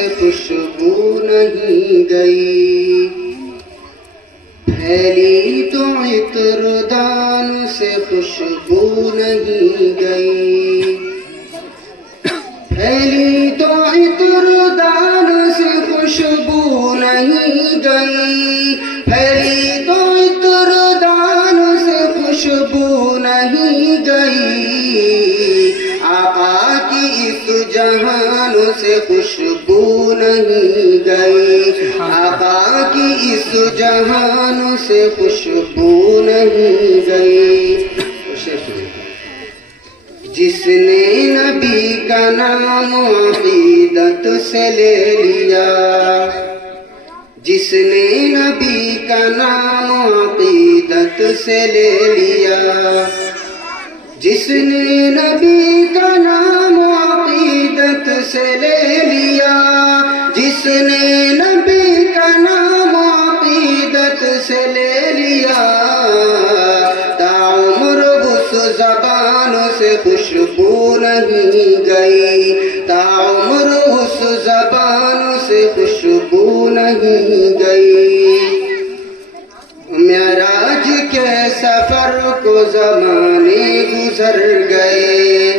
سے خوشبو نہیں گئی، پھیلی تو عطر دان سے خوشبو نہیں گئی، پھیلی تو عطر دان سے خوشبو نہیں گئی، پھیلی تو عطر دان سے خوشبو نہیں گئی، آقا کی اس جہان سے خوشبو نہیں گئی، آقا کی اس جہان سے خوشبو نہیں گئی۔ جس نے نبی کا نام عقیدت سے لے لیا، جس نے نبی کا نام عقیدت سے لے لیا، جس نے نبی کا نام عقیدت سے لے لیا، جس نے نبی کا نام عقیدت سے لے لیا، تاعمر اس زبان سے خوشبو نہیں گئی، تاعمر اس زبان سے خوشبو نہیں گئی۔ معراج کے سفر کو زمانے گزر گئے،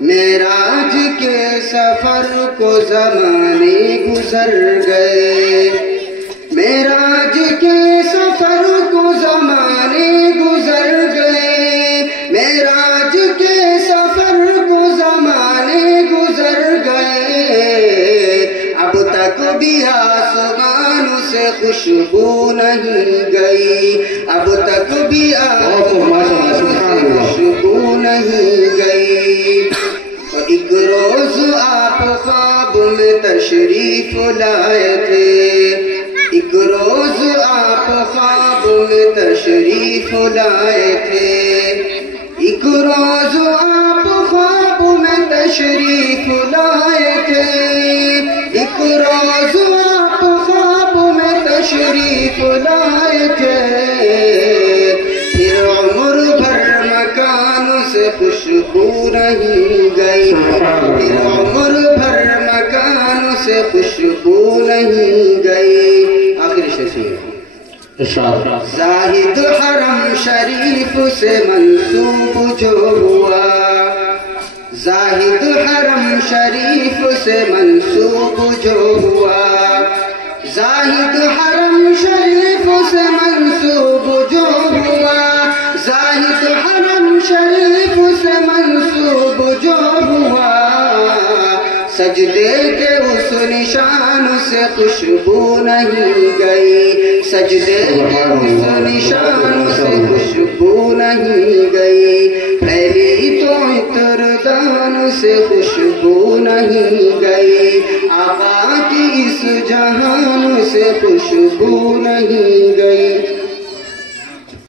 معراج کے سفر کو زمانے گزر گئے، معراج کے سفر کو زمانے گزر گئے، معراج کے سفر کو زمانے گزر گئے، اب تک بھی آسمان سے خوشبو نہیں گئی، اب تک بھی آسمان سے خوشبو نہیں گئی۔ اور ایک روز آپ خواب میں تشریف لائے تھے، ایک روز آپ خواب میں تشریف لائے تھے، ایک روز آپ خواب میں تشریف لائے تھے، ایک روز آپ خواب میں تشریف لائے تھے، پھر عمر بھر مکان سے خوشبو نہیں گئی، پھر عمر بھر مکان سے خوشبو نہیں گئی۔ آخری شیخ زاہد حرم شریف سے منسوب جو ہوا، زاہد حرم شریف سے منسوب جو ہوا، زاہد حرم شریف سے منسوب جو ہوا، زاہد حرم شریف سے منسوب جو ہوا، سجدے کے اس نشان سے خوشبو نہیں گئی، سجدے کے اس نشان سے خوشبو نہیں گئی، پھیلی تو عطر دان سے خوشبو نہیں گئی، آقا کی اس جہان سے خوشبو نہیں گئی۔